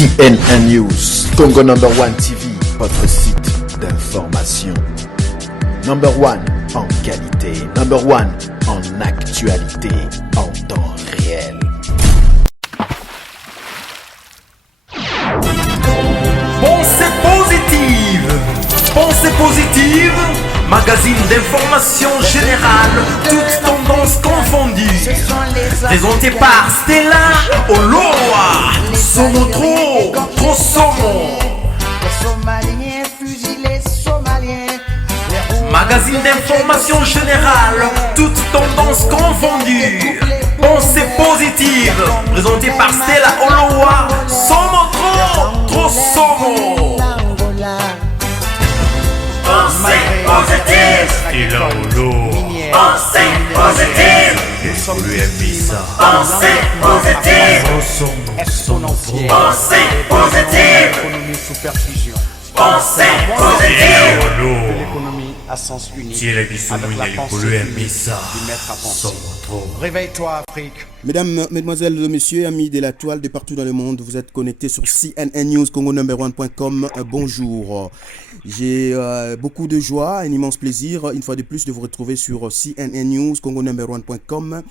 CNN News, Congo Number One TV, votre site d'information. Number One en qualité, Number One en actualité, en temps réel. Pensée positive, magazine d'information générale, toutes tendances confondues. Présenté par Stella Oloa, Somo trop Somo. Magazine d'information générale, toutes tendances confondues. Pensée positive, présenté par Stella Oloa, Somo trop Somo. Pensée positive, Stella Oloa. pensée positive, pensée positive, pensée positive, pensée positive. L'économie à sens unique. Avec la Réveille-toi, Afrique. Mesdames, Mesdemoiselles et Messieurs, amis de la toile de partout dans le monde, vous êtes connectés sur CNN News, Congo Number One.com. Bonjour. J'ai beaucoup de joie, un immense plaisir, une fois de plus, de vous retrouver sur CNN News, Congo Number One.com.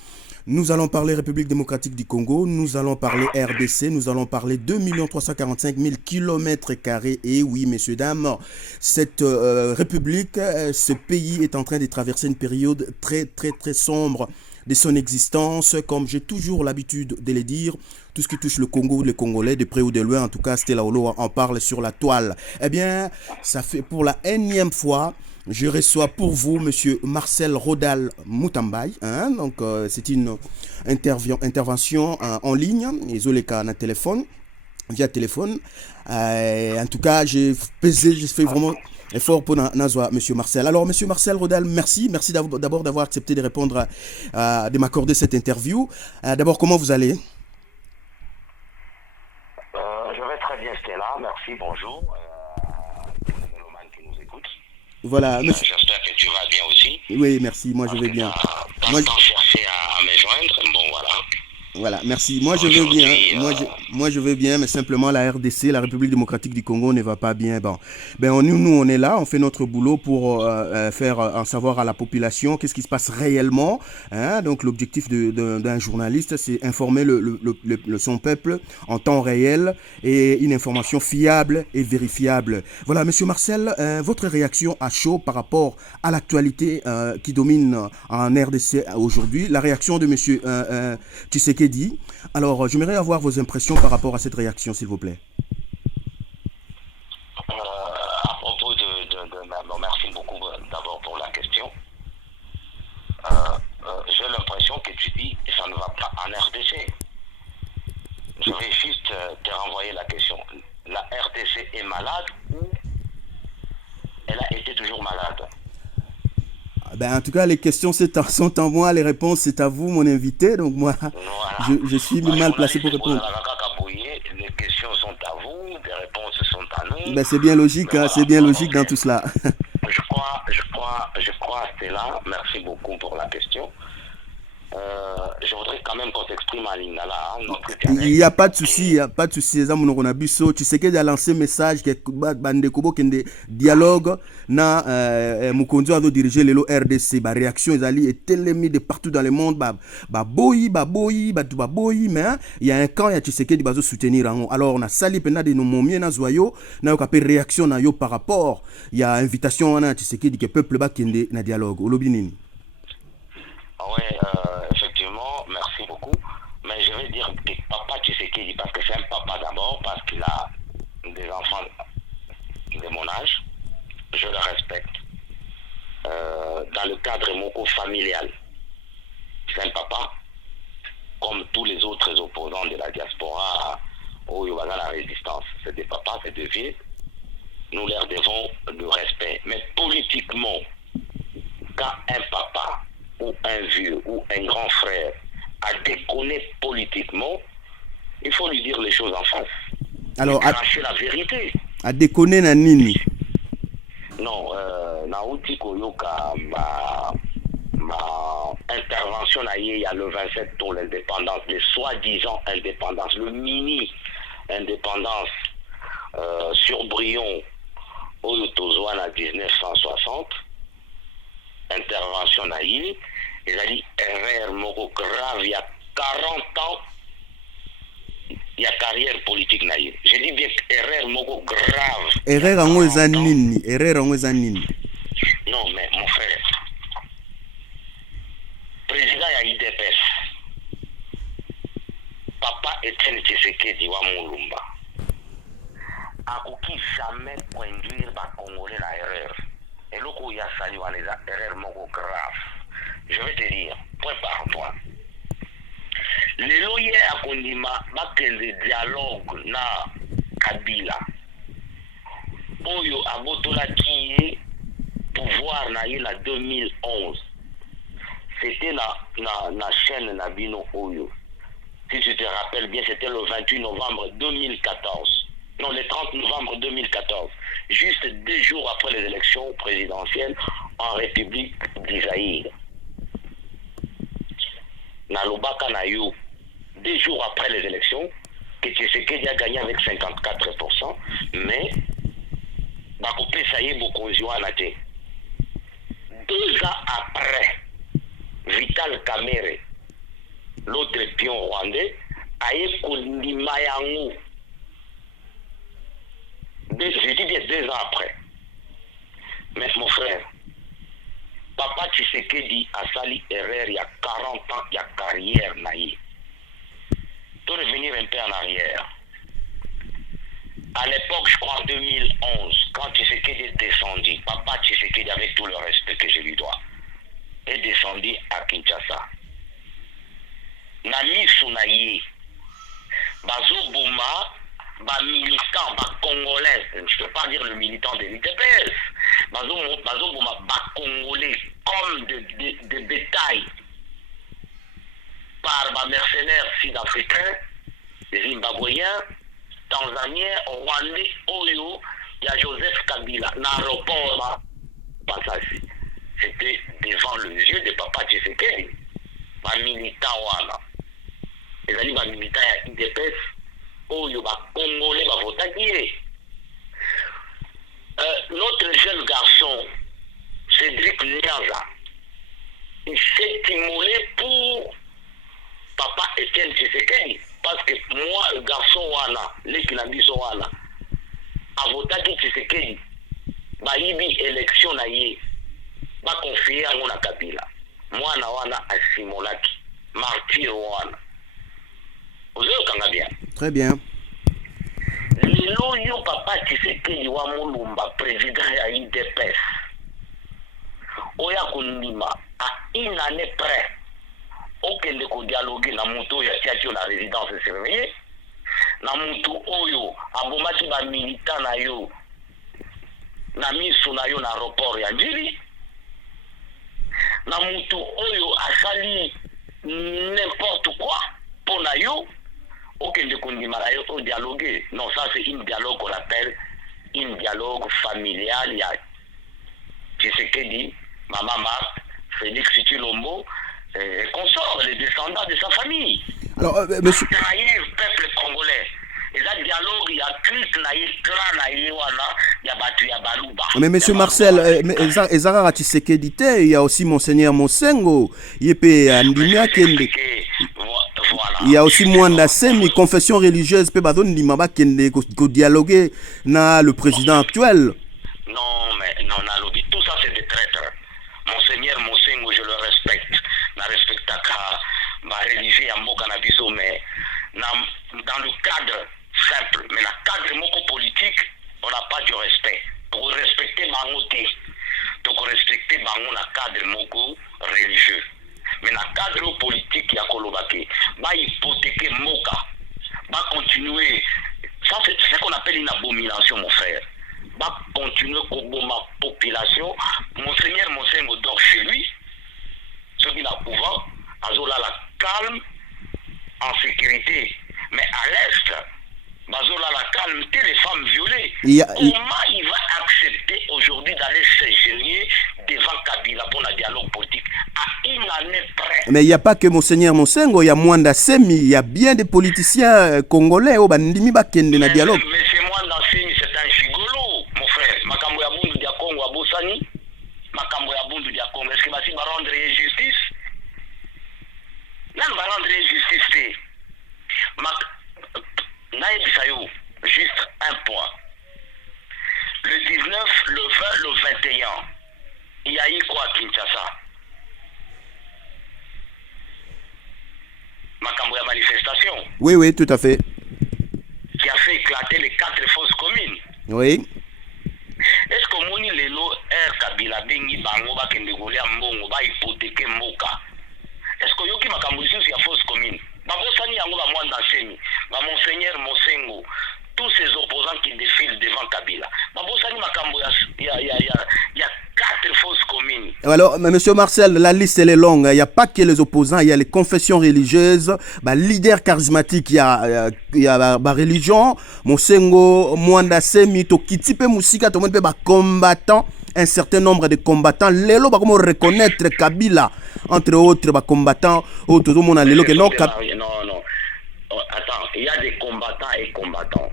Nous allons parler République démocratique du Congo, nous allons parler RDC, nous allons parler 2 345 000 km². Et oui, messieurs, dames, cette république, ce pays est en train de traverser une période très sombre de son existence. Comme j'ai toujours l'habitude de le dire, tout ce qui touche le Congo, les Congolais, de près ou de loin, en tout cas, Stella Oloa en parle sur la toile. Eh bien, ça fait pour la énième fois, je reçois pour vous Monsieur Marcel Rodal Moutambaye. Donc, c'est une intervention en ligne. Désolé, via téléphone. En tout cas, j'ai fait vraiment effort pour Nazwa, Monsieur Marcel. Alors, Monsieur Marcel Rodal, merci d'abord d'avoir accepté de répondre, de m'accorder cette interview. D'abord, comment vous allez? Je vais très bien, Stella. Merci, bonjour. Les mélomanes qui nous écoutent. Voilà. Monsieur... J'espère que tu vas bien aussi. Oui, merci. Moi, je vais bien. Moi, je cherché à me joindre. Bon, voilà. Voilà, merci. Moi, je veux bien. Moi, je veux bien, mais simplement la RDC, la République démocratique du Congo, ne va pas bien. Bon, nous, on est là, on fait notre boulot pour faire en savoir à la population qu'est-ce qui se passe réellement. Donc, l'objectif d'un journaliste, c'est informer son peuple en temps réel et une information fiable et vérifiable. Voilà, Monsieur Marcel, votre réaction à chaud par rapport à l'actualité qui domine en RDC aujourd'hui, la réaction de Monsieur Tshisekedi. Alors, j'aimerais avoir vos impressions par rapport à cette réaction, s'il vous plaît. À propos merci beaucoup d'abord pour la question. J'ai l'impression que tu dis que ça ne va pas en RDC. Je vais juste te renvoyer la question. La RDC est malade ou elle a été toujours malade? En tout cas, les questions sont en moi, les réponses c'est à vous, mon invité. Donc moi, voilà. je suis mal placé pour répondre. Les questions sont à vous, les réponses sont à nous. C'est bien logique, c'est bien logique dans tout cela. Je crois, Stella, merci beaucoup pour la question. Je voudrais quand même qu'on s'exprime à l'Ingala. Il n'y a pas de souci, Tu sais qu'il a lancé un message que dialogue na Mukonzo a dirigé le RDC. La réaction est tellement de partout dans le monde. Mais il y a un camp, il y a Tshisekedi qui va soutenir. Alors on a sali pena de nos momiens na zoyo, na yo réaction na yo par rapport. Il y a invitation à Tshisekedi que peuple ba kende na dialogue. Olobinini. Oui, effectivement, merci beaucoup. Mais je vais dire que papa Tshisekedi, parce que c'est un papa d'abord, parce qu'il a des enfants de mon âge, je le respecte. Dans le cadre familial, c'est un papa, comme tous les autres opposants de la diaspora au Yoruba la résistance. C'est des papas, c'est des vieux. Nous leur devons le respect. Mais politiquement, quand un papa ou un vieux ou un grand frère a déconné politiquement, il faut lui dire les choses en face. Alors, cracher la vérité. A déconné na nini? Non, Naouti Koyoka, ma intervention il y a le 27 pour l'indépendance, les soi-disant indépendance, le mini indépendance sur Brion au Tozouane en 1960, intervention naïe, ils ont dit erreur moko grave, il y a 40 ans, il y a carrière politique naïe. Je dis bien erreur moko grave. Erreur en nini, erreur en nini. Non, mais mon frère, président ya IDPS, Papa Etienne Tshisekedi wa Mulumba, a qui jamais conduire les Congolais à l'erreur. Et là où il y a ça, il y a des erreurs moko grave. Je vais te dire, point par point. Les loyers à Kondima, bakende dialogue na Kabila. Oyo abotola qui est pouvoir na la 2011. C'était la chaîne Nabino Oyo. Si tu te rappelles bien, c'était le 28 novembre 2014. Non, le 30 novembre 2014. Juste 2 jours après les élections présidentielles en République d'Isaïe. Nalobaka Nayo, 2 jours après les élections, que Tshisekedi a gagné avec 54%, mais Bakopé Saïe Bokonzio Anate. 2 ans après, Vital Kamerhe, l'autre pion rwandais, a eu Kondimayango. Je dis bien 2 ans après. Mais mon frère, Papa Tshisekedi a sali erreur il y a 40 ans, il y a carrière naïe. Pour revenir un peu en arrière. À l'époque, je crois en 2011, quand Tshisekedi est descendu, Papa Tshisekedi, avec tout le respect que je lui dois, est descendu à Kinshasa. Nami Sounaye, Bazo Bouma, militant, congolais, je ne peux pas dire le militant de l'IDPS, Bazo Bouma, congolais, comme de bétail, par mercenaires sud-africains, zimbabwéens, tanzaniens, rwandais, Oyo, il y a Joseph Kabila, l'aéroport, c'était devant le yeux de Papa Tshisekedi, militant wana. Les amis militants à IDPS, Oyo, congolais, votagier. Notre jeune garçon, Cédric Nyanza, il s'est immolé pour Papa Etienne Tshisekedi. Parce que moi, le garçon wana, les Kinambiso wana, a voté Tshisekedi, bayibi élection na ye, ba confier à mon Kabila. Moi na wana a simolaki, martyr wana. Vous avez bien. Très bien. Lelo yo Papa Tshisekedi wa Mulumba, président ya IDPS. Oya Kondima, à une année près, okende ko dialoguer na muto ya tiatio na résidence surveillée. Na mutu oyo abomaki ba militant na yo na miso na yo na aéroport ya Njili. Na mutu oyo asali n'importe quoi pour na yo okende kondima na yo au dialoguer. Non, ça c'est une dialogue qu'on appelle une dialogue familial. Il y a Tshisekedi, Maman Marthe, Félix Tshilombo, consort, les descendants de sa famille. Alors, monsieur... le peuple congolais. Et là, dialogue, il y a clic, il y a clan, il y a battu, il y a balouba. Mais monsieur Marcel, Ezara Tshisekedi, il y a aussi Monseigneur Monsengo, il y a aussi Mwanda Semi, confession religieuse, peut bazon limaba kende ko dialoguer na le président actuel. Non, mais non, tout ça c'est des traîtres. Monseigneur Monsengo, je le respecte. Je respecte ma religion en Mboka Nabiso, mais dans le cadre simple, mais dans le cadre moko politique, on n'a pas du respect. Pour respecter Bangoté, pour respecter Bango dans le cadre moko religieux. Mais dans le cadre politique, il y a Kolobake. Va hypothéquer Moka. Va continuer. Ça, c'est ce qu'on appelle une abomination, mon frère. Va continuer comme ma population. Monseigneur Monsengo dort chez lui. Ce qui n'a pouvoir, Azola la calme, en sécurité. Mais à l'est, Bazola la calme, les femmes violées. Comment il va accepter aujourd'hui d'aller s'ingénier devant Kabila pour un dialogue politique à une année près. Mais il n'y a pas que Monseigneur Monsengo, il y a Mwanda Semi, il y a bien des politiciens congolais au bandimi bakende na dialogue. Mais c'est Mwanda Semi, c'est un gigolo, mon frère. Makambo ya bundu dia Congo à Bosani, makambo ya bundu dia Congo. Est-ce que Bassi va rendre justice? Là, on va rendre justice. Naïb Sayou, juste un point. Le 19, le 20, le 21, il y a eu quoi à Kinshasa? Makambo ya manifestation. Oui, oui, tout à fait. Qui a fait éclater les 4 fausses communes. Oui. Est-ce que Moni Lelo R Kabila Bengi Bango Bakende Golia Mbongo ba hypothéquer Mboka? Est-ce que Yoki Makambo ya fausse commune? Babosani Yango ba Mwanda Semi, ba Monseigneur Monsengo, tous ces opposants qui défilent devant Kabila. Babosani Makambo il y a 4 fausses communes. Alors, monsieur Marcel, la liste elle est longue. Il n'y a pas que les opposants, il y a les confessions religieuses, leaders charismatiques, il y a la religion, Monsengo, Mwanda Semi, Tokitipe Musika, tout le monde combattant, un certain nombre de combattants. Lelo, comment reconnaître Kabila, entre autres combattants, autres, tout le monde a Lelo que non. Non. Attends, il y a des combattants et combattants.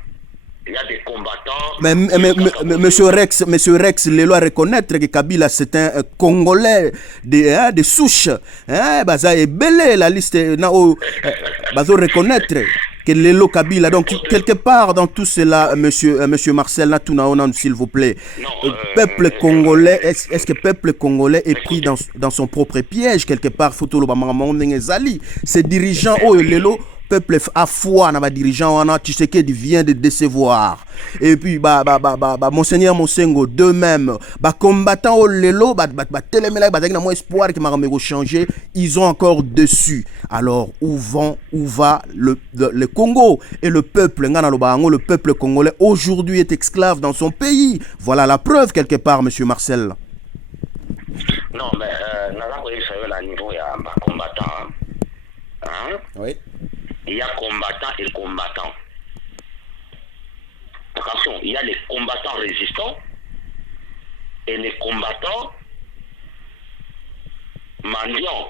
Il y a des combattants. Mais monsieur Rex, Lelo à reconnaître que Kabila c'est un Congolais de souche. Baza est belé la liste. Baza reconnaître que Lelo Kabila. Donc quelque part dans tout cela, monsieur Marcel Natounaonan, s'il vous plaît. Peuple congolais, est-ce que peuple congolais est pris dans son propre piège quelque part? Ces dirigeants Lelo. Peuple a foi dans les dirigeants, Tshisekedi vient de décevoir. Et puis, Monseigneur Monsengo, de même, combattant au Lelo, espoir que Maramego changer, ils ont encore dessus. Alors, où va le Congo? Et le peuple, le peuple congolais, aujourd'hui est esclave dans son pays. Voilà la preuve, quelque part, monsieur Marcel. Non, mais, niveau, il y a un combattant. Oui. Il y a combattants et combattants. Attention, il y a les combattants résistants et les combattants mendiants.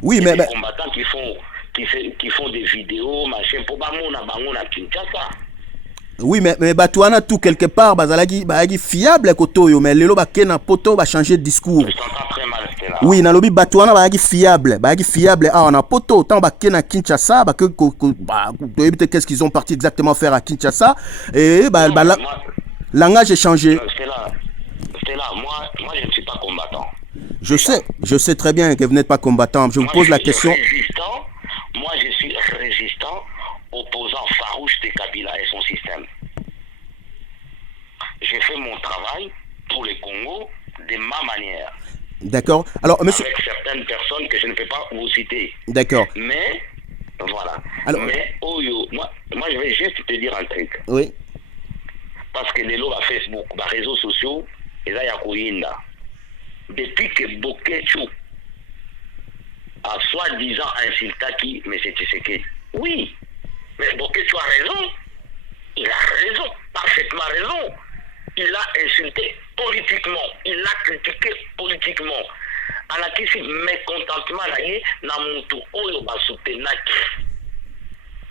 Oui, et mais les combattants qui font des vidéos, machin, pour Bamona Kinshasa. Oui, mais Batouana tout quelque part, bazalagi fiable kotoyo, mais lelo bakena poto ba changer de discours. Je t'entends très mal, là. Oui, na lobi Batouana fiable, on a poto tant bakena Kinshasa, qu'est-ce qu'ils ont parti exactement faire à Kinshasa et langage est changé. C'est là, moi je ne suis pas combattant. Je sais très bien que vous n'êtes pas combattant. Je vous pose la question. Moi je suis résistant, opposant farouche de Kabila et son système. J'ai fait mon travail pour le Congo de ma manière. D'accord. Alors, monsieur... Avec certaines personnes que je ne peux pas vous citer. D'accord. Mais, voilà. Alors... Mais, moi je vais juste te dire un truc. Oui. Parce que les lois à Facebook, les réseaux sociaux, et là, il y a Koyinda. Depuis que Bokechu a soi-disant insulté qui, mais c'est Tshisekedi. Oui. Mais Bokechu a raison. Il a raison, parfaitement raison. Il a insulté politiquement. Il a critiqué politiquement. À la question mécontentement, na mutu oyo basutenaki.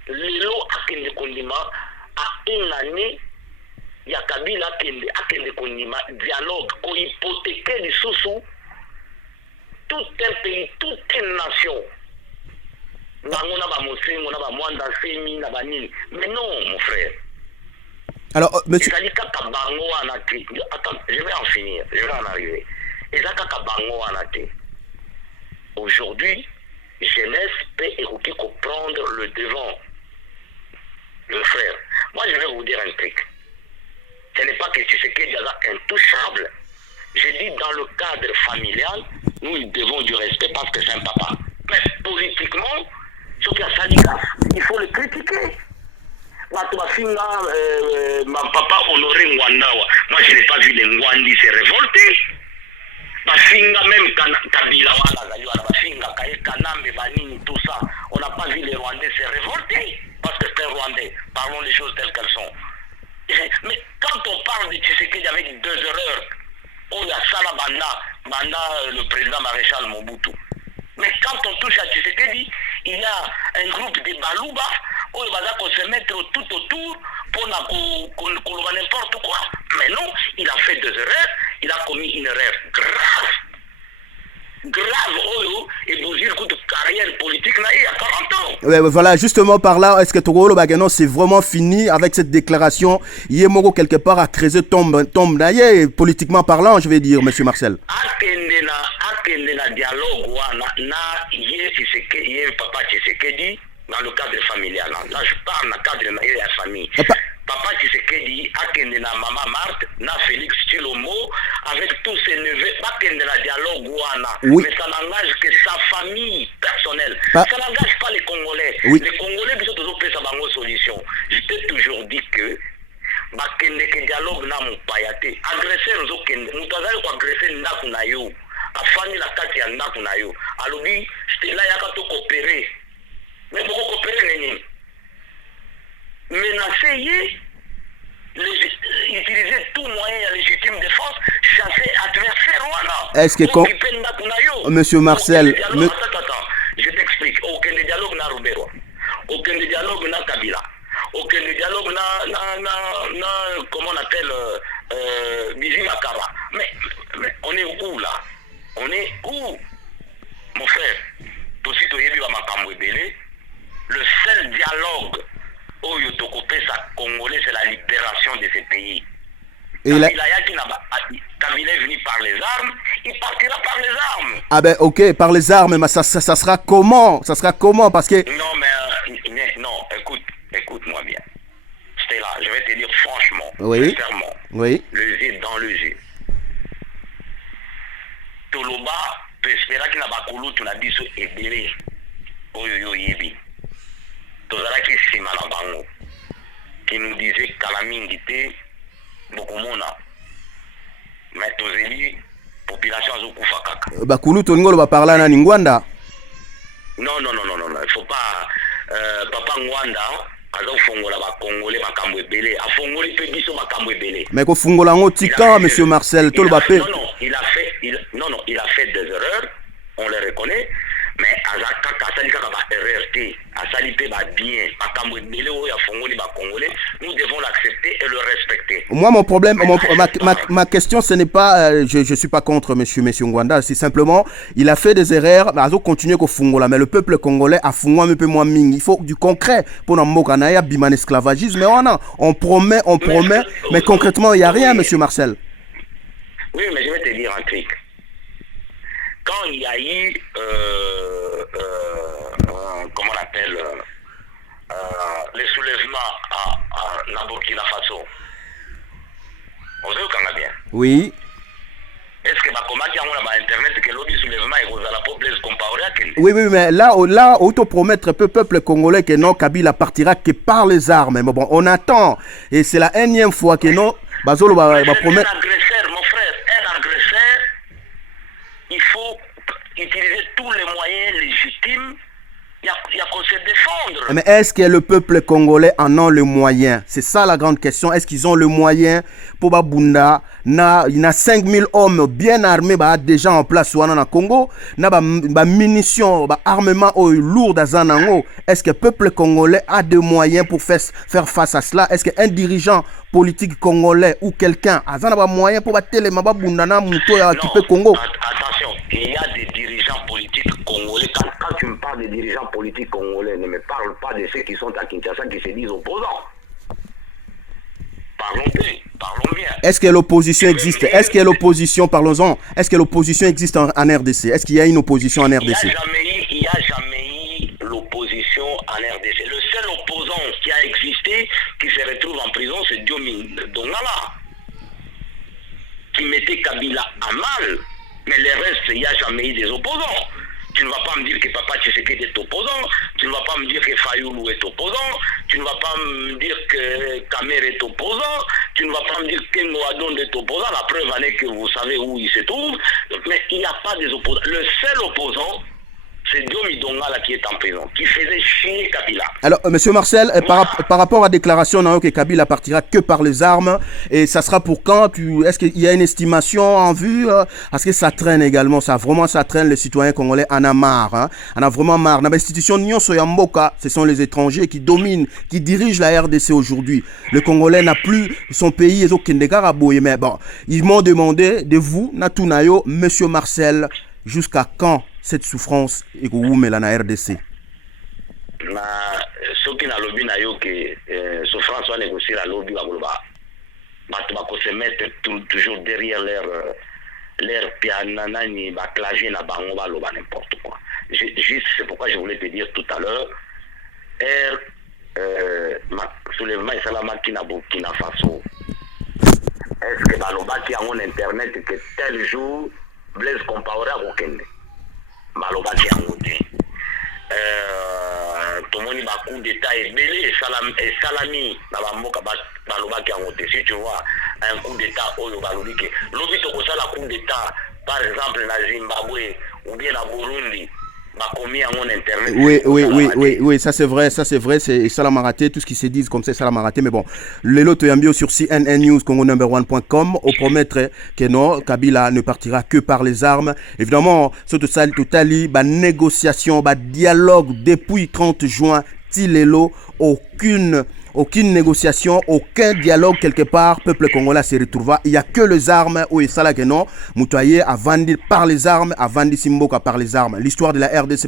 Lelo akende kondima à une année, il y a Kabila akende kondima dialogue, ko hypothéquer les sous tout un pays, toute une nation. Mais non, mon frère. Alors, monsieur... Attends, je vais en finir, je vais en arriver. Aujourd'hui, jeunesse peut écouter comprendre le devant. Le frère. Moi, je vais vous dire un truc. Ce n'est pas que Tshisekedi est intouchable. Je dis dans le cadre familial, nous devons du respect parce que c'est un papa. Mais politiquement, ce qui a sali, il faut le critiquer. Ma papa honoré Ngwandawa. Moi, je n'ai pas vu les Ngwandi se révolter. Bafinga même Kabila, Bafinga, Kanambe, Banini, tout ça. On n'a pas vu les Rwandais se révolter. Parce que c'est un Rwandais. Parlons les choses telles qu'elles sont. Mais quand on parle de Tshisekedi avec 2 erreurs, on a Salabanda, le président maréchal Mobutu. Mais quand on touche à Tshisekedi, il y a un groupe de Balouba où il va se mettre tout autour pour n'importe quoi. Mais non, il a fait des erreurs, il a commis une erreur grave, et vous dire que de carrière politique là, il y a 40 ans. Ouais, voilà, justement par là, est-ce que Togolo Bagano c'est vraiment fini avec cette déclaration? Yemoro quelque part a creuser tombe d'ailleurs, politiquement parlant, je vais dire, monsieur Marcel. Akende na dialogue na papa Tshisekedi dans le cadre familial. Là, je parle dans le cadre de la famille. Papa Tshisekedi akende na maman Marthe, na Félix Chilomo, avec tous ses neveux, akende na dialogue oui. Mais ça n'engage que sa famille personnelle. Ça n'engage pas les Congolais. Oui. Les Congolais, ils sont toujours pris sa solution. Je t'ai toujours dit que bakende ke dialogue na mupayate agresseur zokende mutazali ko agresser ndaku na yo afani la kati ya ndaku na yo alobi stela yaka to coopérer mais beaucoup coopérer nini menacer utiliser tout moyen légitime de défense chasser adversaire wana est-ce que monsieur Marcel attends, je t'explique aucun dialogue na Rubero aucun dialogue na Kabila aucun dialogue comment on appelle Bizi Makara. Mais on est où là? On est où? Mon frère, le seul dialogue où il Congolais, c'est la libération de ces pays. Kabila est venu par les armes, il partira par les armes. Ah ben ok, par les armes, mais ça sera comment? Ça sera comment? Parce que... Non, mais non, écoute-moi bien. C'était là, je vais te dire franchement, oui. Sincèrement, oui. Le yeux dans le yeux. Toloba, peut espérer qu'il n'a pas coulu, tu n'as dit ce ebélé. Oyoyo yebi. Tozara qui sima na bango. Qui nous disait calamité, beaucoup mona. Mais tozeli, population azokufa kaka. Bakulu tolingolo ba parla na Ngwanda. Non, il faut pas. Papa Ngwanda, azofongola ba Congolais makambo ebele. Afongoli pe biso makambo ebele. Mais ko fongola ngo tika monsieur Marcel tolo ba pe. Non, il a fait des erreurs, on les reconnaît. Mais Azaka Kasalika va RRT, Asalipe va bien, makambo ebele o ya fongoli ba Congolais, nous devons l'accepter et le respecter. Moi mon problème, ma question ce n'est pas, je suis pas contre monsieur Ngwanda, c'est simplement il a fait des erreurs, mais azo continuer ko fongola, mais le peuple congolais a fongwa un peu moins ming. Il faut du concret pour na mboka na ya biman esclavagisme, mais on promet, mais concrètement il y a rien monsieur Marcel. Oui, mais je vais te dire un truc. Quand il y a eu, comment on appelle, les soulèvements à Burkina Faso, on sait qu'on a bien. Oui. Est-ce que comment il y a Internet que l'autre soulèvement est aux peuple comparé à quel? Oui, mais là, auto-promettre peuple congolais que non, Kabila partira que par les armes. Mais bon, on attend. Et c'est la énième fois que non, Bazolo va promettre. Un agresseur, mon frère, un agresseur, il faut utiliser tous les moyens légitimes. Il y a qu'on se défendre. Mais est-ce que le peuple congolais en a le moyen? C'est ça la grande question. Est-ce qu'ils ont le moyen pour Babunda? Il y a 5000 hommes bien armés déjà en place dans le Congo. Il y a des munitions, des armements lourds dans Zanango. Est-ce que le peuple congolais a des moyens pour faire face à cela? Est-ce qu'un dirigeant politique congolais ou quelqu'un a des moyens pour battre les Babunda dans le Congo? Attention, il y a des dirigeants politiques congolais. Quand tu me parles des dirigeants politiques congolais, ne me parle pas de ceux qui sont à Kinshasa qui se disent opposants. Parlons bien. Est-ce que l'opposition existe? Est-ce que l'opposition, parlons-en, est-ce que l'opposition existe en RDC? Est-ce qu'il y a une opposition en RDC? Il n'y a jamais eu l'opposition en RDC. Le seul opposant qui a existé, qui se retrouve en prison, c'est Diomi Dongala, qui mettait Kabila à mal. Mais le reste, il n'y a jamais eu des opposants. Tu ne vas pas me dire que Papa Tshisekedi est opposant, tu ne vas pas me dire que Fayoulou est opposant, tu ne vas pas me dire que Kamer est opposant, tu ne vas pas me dire que Kengoadon est opposant, la preuve en est que vous savez où il se trouve, mais il n'y a pas des opposants. Le seul opposant, c'est Diomi Dongala qui est en prison, qui faisait chier Kabila. Alors, monsieur Marcel, par rapport à la déclaration que Kabila partira que par les armes, et ça sera pour quand? Est-ce qu'il y a une estimation en vue? Parce que ça traîne également, ça traîne, les citoyens congolais en a marre. Hein? On a vraiment marre. Dans l'institution Nyonso Yamboka, ce sont les étrangers qui dominent, qui dirigent la RDC aujourd'hui. Le Congolais n'a plus son pays, mais bon, ils m'ont demandé de vous, Natunayo, monsieur Marcel, jusqu'à quand cette souffrance est la na RDC? Ce qui n'a lobby n'a eu que souffrance soit négociée la lobby à Goloba. Batouba se mettre toujours derrière leur pianani, clavier na bango ba loba n'importe quoi. Juste c'est pourquoi je voulais te dire tout à l'heure, soulèvement et salama qui n'a Burkina Faso. Est-ce que baloba qui a un internet que tel jour Blaise Compaoré a Bokende? Baloba qui a monté. Tout le monde a coup d'état et belé et salami dans la moka baloba qui a monté. Si tu vois un coup d'état au balobi que l'obi to ko sala coup d'état par exemple na Zimbabwe ou bien na Burundi. Oui, ça c'est vrai, c'est Salamaraté, tout ce qui se dit comme ça, Salamaraté, mais bon, le lot est sur CNN News, congo-number1.com, au promettre que non, Kabila ne partira que par les armes. Évidemment, ce totali, négociation, dialogue depuis 30 juin, Tilelo, aucune négociation, aucun dialogue quelque part, peuple congolais se retrouva. Il n'y a que les armes, où il que non, Moutaye a vendu par les armes, a vendu Simboka par les armes. L'histoire de la RDC,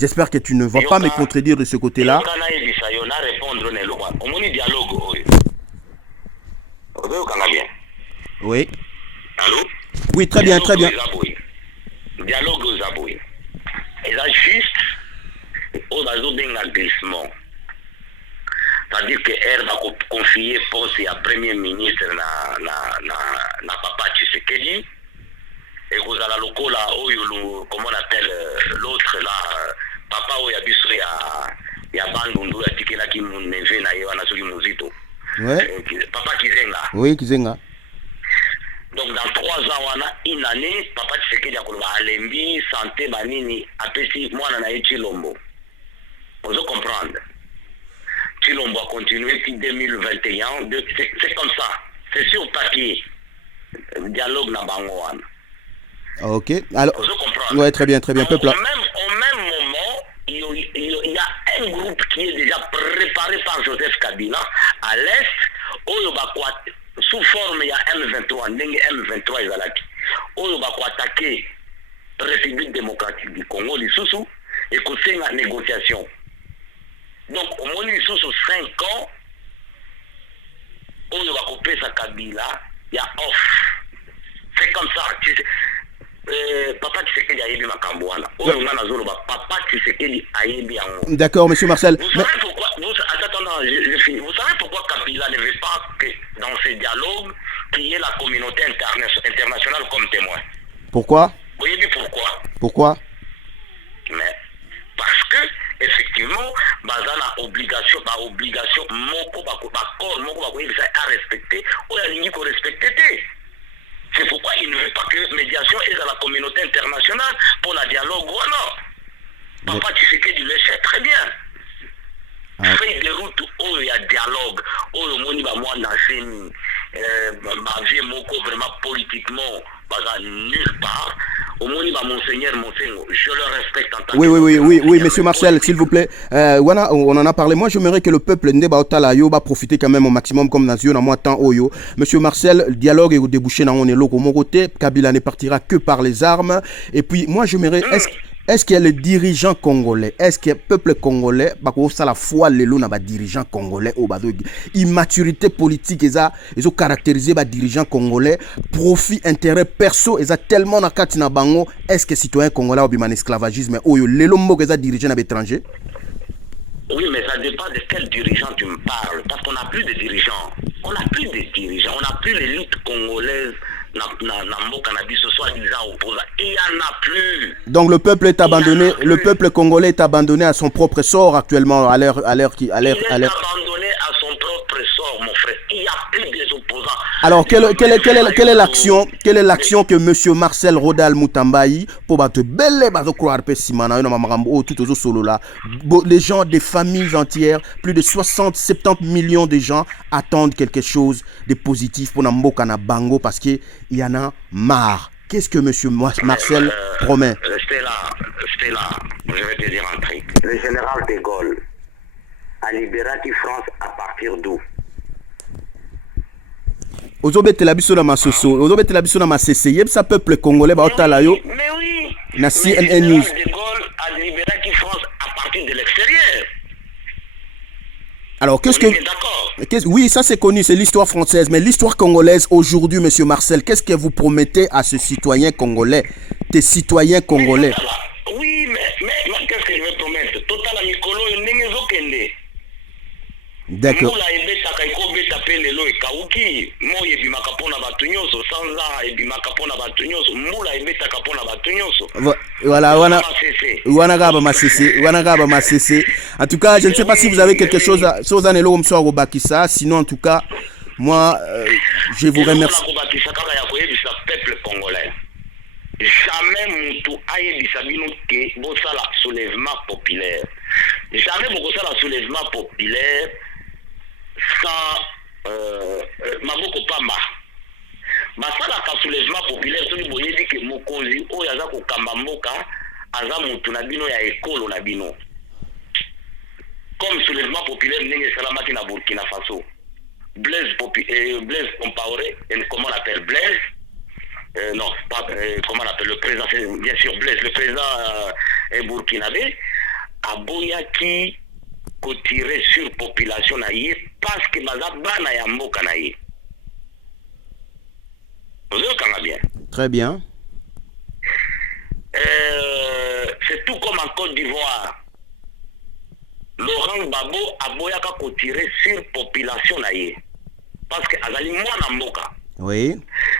j'espère que tu ne vas pas me contredire de ce côté-là. Oui. Allô? Oui, très bien, très bien. Dialogue aux abouis. Et là, juste, on a un glissement. C'est-à-dire que elle va confier poste à premier ministre na Papa Tshisekedi et vous allez la loco là comment on appelle l'autre là Papa Oyabiso ya Bandundu ya tikela ki muneve na yewa na soki muzito. Ouais. Papa Kizenga. Oui, Kizenga. Donc dans 3 ans on a une année Papa Tshisekedi akoloba alembi santé banini apesi mwana na Chilombo. On doit comprendre. Chilombo a continué depuis 2021, c'est comme ça, c'est sur papier, dialogue na Bangoan. Ok, alors, ouais, très bien, peuple. Au même moment, il y a un groupe qui est déjà préparé par Joseph Kabila à l'est, sous forme il y a M23, M23 Ezalaki, où va attaquer la République démocratique du Congo, l'Issoussou, et que c'est une négociation. Donc, au moins, il y a 5 ans, on va couper sa Kabila, il y a off. C'est comme ça. Papa Tshisekedi a élu ma Kambouana. Papa Tshisekedi a élu en. D'accord, monsieur Marcel. Vous savez pourquoi, attends, je finis. Vous savez pourquoi Kabila ne veut pas que dans ces dialogues, qu'il y ait la communauté internationale comme témoin? Pourquoi? Vous voyez pourquoi? Pourquoi? Mais parce que effectivement, bazana obligation moko corps moko à respecter, ou la ligne qu'on respecte. C'est pourquoi il ne veut pas que médiation est dans la communauté internationale pour la dialogue ou non. Papa Tshisekedi le sait très bien. Feuille de route où il y a dialogue, où le monde va moins danser, ma vie moko vraiment politiquement, nulle part. Au moins, Monseigneur, je le respecte en tant que... Oui, monsieur Marcel, s'il vous plaît. On en a parlé. Moi, j'aimerais que le peuple va profiter quand même au maximum comme Nazio, dans moi, temps Oyo. Monsieur Marcel, le dialogue est débouché dans mon élo. Mon côté, Kabila ne partira que par les armes. Et puis, moi, j'aimerais... Est-ce qu'il y a les dirigeants congolais? Est-ce qu'il y a le peuple congolais? Ça la foi les lots na dirigeants congolais au bas immaturité politique ils ont caractérisé les dirigeants congolais profit intérêt perso ils ont tellement na kati na bango. Est-ce que citoyens congolais ont un esclavagisme ou les lots ils ont dirigé na étranger? Oui, mais ça dépend de quel dirigeant tu me parles. Parce qu'on n'a plus de dirigeants. On n'a plus de dirigeants. On n'a plus l'élite congolaise. Il n'y en a plus. Donc le peuple est abandonné. Le peuple congolais est abandonné à son propre sort actuellement à l'heure. Il est abandonné à son propre sort, mon frère. qu'il n'y a plus des opposants. Alors, quelle est l'action que M. Marcel Rodal Mutambayi pour battre belle base croire pessimana tout aux solo là. Les gens, des familles entières, plus de 60-70 millions de gens attendent quelque chose de positif pour Namboka na Bango parce qu'il y en a marre. Qu'est-ce que M. Marcel promet? Stella, je vais te dire un truc. Le général de Gaulle a libéré la France à partir d'où? Ozobetela biso na masoso, ozobetela biso na masese, yebsa peuple congolais ba otala yo. Mais oui. Na CNN News. Le général de Gaulle a libéré la France à partir de l'extérieur. Alors, oui, ça c'est connu, c'est l'histoire française, mais l'histoire congolaise aujourd'hui, Monsieur Marcel, qu'est-ce que vous promettez à ce citoyen congolais, tes citoyens congolais? Oui, mais qu'est-ce que je vais promettre? Total Mikolo, Nengezo Kende. D'accord. Voilà, en tout cas, je ne sais pas si vous avez quelque chose à sinon en tout cas, moi, je vous remercie. Jamais Moutou aye bisabino ke bosala soulèvement populaire. Jamais bokosala soulèvement populaire sans maboko pamba. Basala ka soulèvement populaire soki boyebi ke mokonzi oyo aza kokamba mboka aza mutu na bino ya ekolo na bino. Comme soulèvement populaire ndenge salamaki na Burkina Faso. Blaise Compaoré, comment on appelle Blaise? Non, pas comment on appelle le président, bien sûr Blaise, le président burkinabé, Aboya qui tirer sur population naïe parce que mazaba na yamboka naïe. Vous avez bien. Très bien. C'est tout comme en Côte d'Ivoire. Laurent Gbagbo Aboya qui tirer sur population naïe parce que azali mwana mboka. Oui.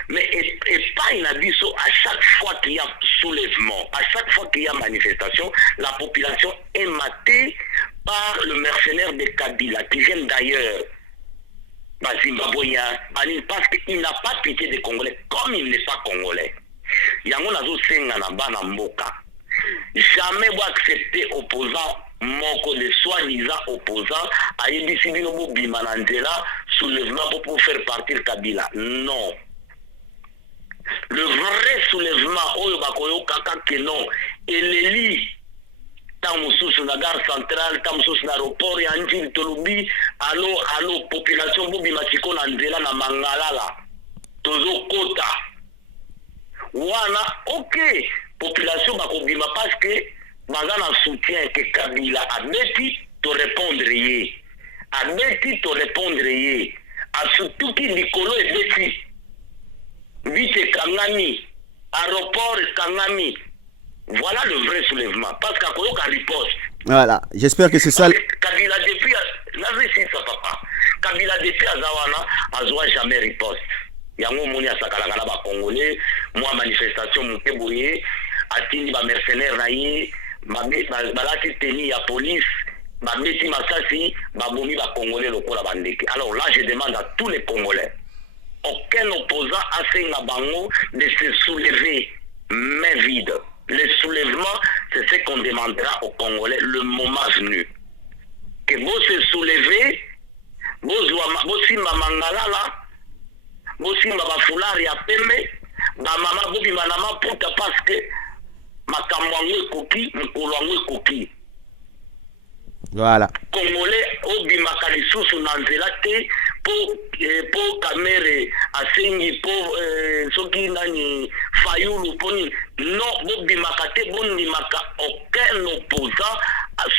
Mais et pas une abisso à chaque fois qu'il y a soulèvement, à chaque fois qu'il y a manifestation, la population est matée par le mercenaire de Kabila qui vient d'ailleurs. Parce qu'il n'a pas pitié des Congolais comme il n'est pas Congolais. Yango nazo senga na bana mboka. Jamais vous accepter opposant moko de soi-disant opposant à Yebisi Bino Bimanandela soulèvement pour faire partir Kabila. Non. Le vrai soulèvement, Oyo Bakoyo Kaka Kenon, et l'Eli, Tamoussous na gare centrale, Tamoussous na aéroport, Yanjil Tolubi, allo, population Bobi Machiko Nandela na Mangalala, Tozo Kota. Wana, ok, population Bakobima parce que Bazana soutient que Kabila a bêti te répondre yé. A bêti te répondre yé. A surtout qui Nicolo est bêti. Vite Kangami, aéroport Kangami. Voilà le vrai soulèvement. Parce qu'à Koyoka riposte. Voilà, j'espère que c'est ça. Kabila depuis, papa. Kabila depuis Azawana, Azoua jamais riposte. Yango moni a sakalakala ba Congolais, moi manifestation Moukébouye, Atini ba mercenaire naïe, balati teni ya police, babeti masasi, babomi ba Congolais lokola bandeke. Alors là, je demande à tous les Congolais, aucun opposant a fait la bango de se soulever main vide. Le soulèvement, c'est ce qu'on demandera aux Congolais le moment venu. Que vous se soulevez, vous si mamangalala, vous si mabafoulari à peme, maman bobi manama puta parce que makamwangue koki, mkolwangue koki. Voilà. Congolais obi makalisusu nanzela te pour kamere asengi pour soki nani fayulu poni non bobi makate boni maka aucun opposant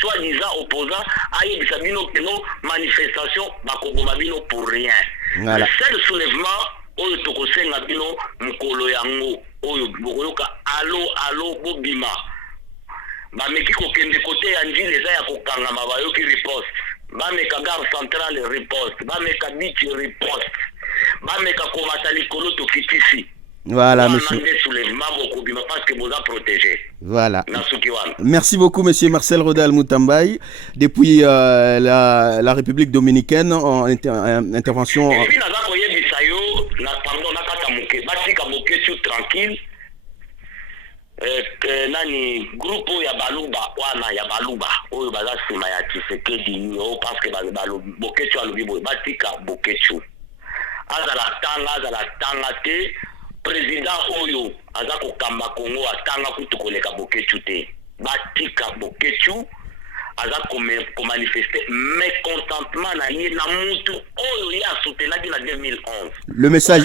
soi-disant opposant aye bisabino que non manifestation bakoboma bino pour rien. Voilà. Le seul soulèvement oyo tokosenga bino mukolo yango oyo bokoyoka allo bobima bameki kokende kote ya njili eza ya kokangama bayoki riposte bameka gare centrale riposte bameka bichi riposte bameka komata likolo tokitisi Voilà, monsieur. Voilà. Merci beaucoup, monsieur Marcel Rodal Moutambaye, depuis la République dominicaine, en intervention. Et puis, tranquille. Nani groupe ya baluba wana ya baluba oyo baza sima ya Tshisekedi yo parce que Bokechu alobi boy batika Bokechu azala tanga te président oyo aza kokamba Congo atanga kutukoleka Bokechu te batika Bokechu aza ko manifester mécontentement na ye na mutu oyo ya soutenaki na 2011. Le message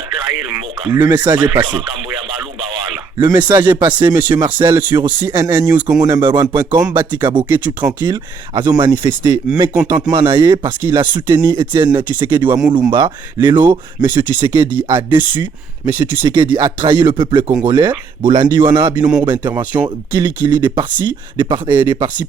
est passé. Le message est passé, monsieur Marcel, sur CNN News Congo #1.com. Batika Bokechu tranquille, azo manifesté mécontentement naye parce qu'il a soutenu Etienne Tshisekedi wa Mulumba. Lelo, monsieur Tshisekedi a déçu. Monsieur Tshisekedi a trahi le peuple congolais. Bolandi wana binomoro d'intervention kili des partis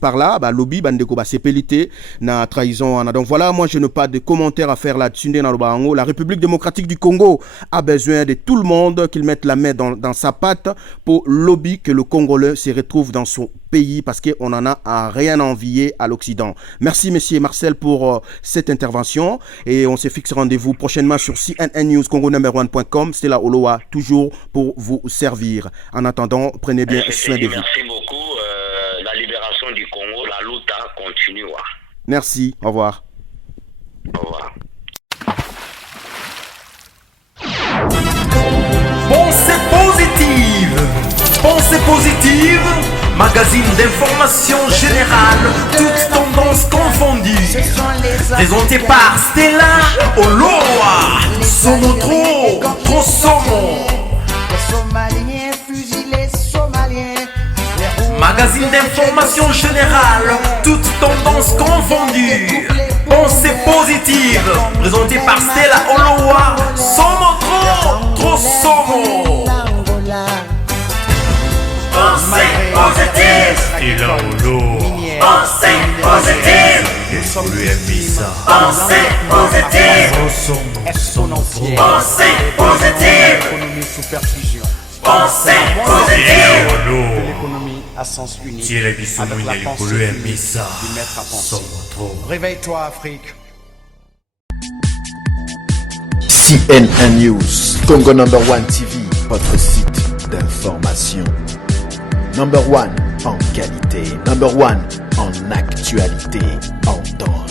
par là, ba lobby bandeko ba sepelité na trahison wana. Donc voilà, moi je n'ai pas de commentaires à faire là-dessus dans le Barango. La République démocratique du Congo a besoin de tout le monde qu'il mette la main dans sa patte pour lobby que le Congolais se retrouve dans son pays parce qu'on en a à rien envier à l'Occident. Merci monsieur Marcel pour cette intervention et on se fixe rendez-vous prochainement sur CNN News Congo #1.com. C'est là Oloa, toujours pour vous servir. En attendant, prenez bien soin de vous. Merci beaucoup. La libération du Congo, la lutte continue. Merci, au revoir. Au revoir. Pensée positive, magazine d'information générale, toutes tendances confondues. Présenté par Stella Oloa, Somo trop Somo. Magazine d'information générale, toutes tendances confondues. Pensée positive, présenté par Stella Oloa, Somo trop Somo. Pensée positive. Pensée positive. Pensée positive. Pensée positive. Pensée positive. L'économie à sens unique avec la pensée du maître à penser. Réveille-toi Afrique. CNN News, Congo #1 TV, votre site d'information. #1 en qualité, #1 en actualité, en temps.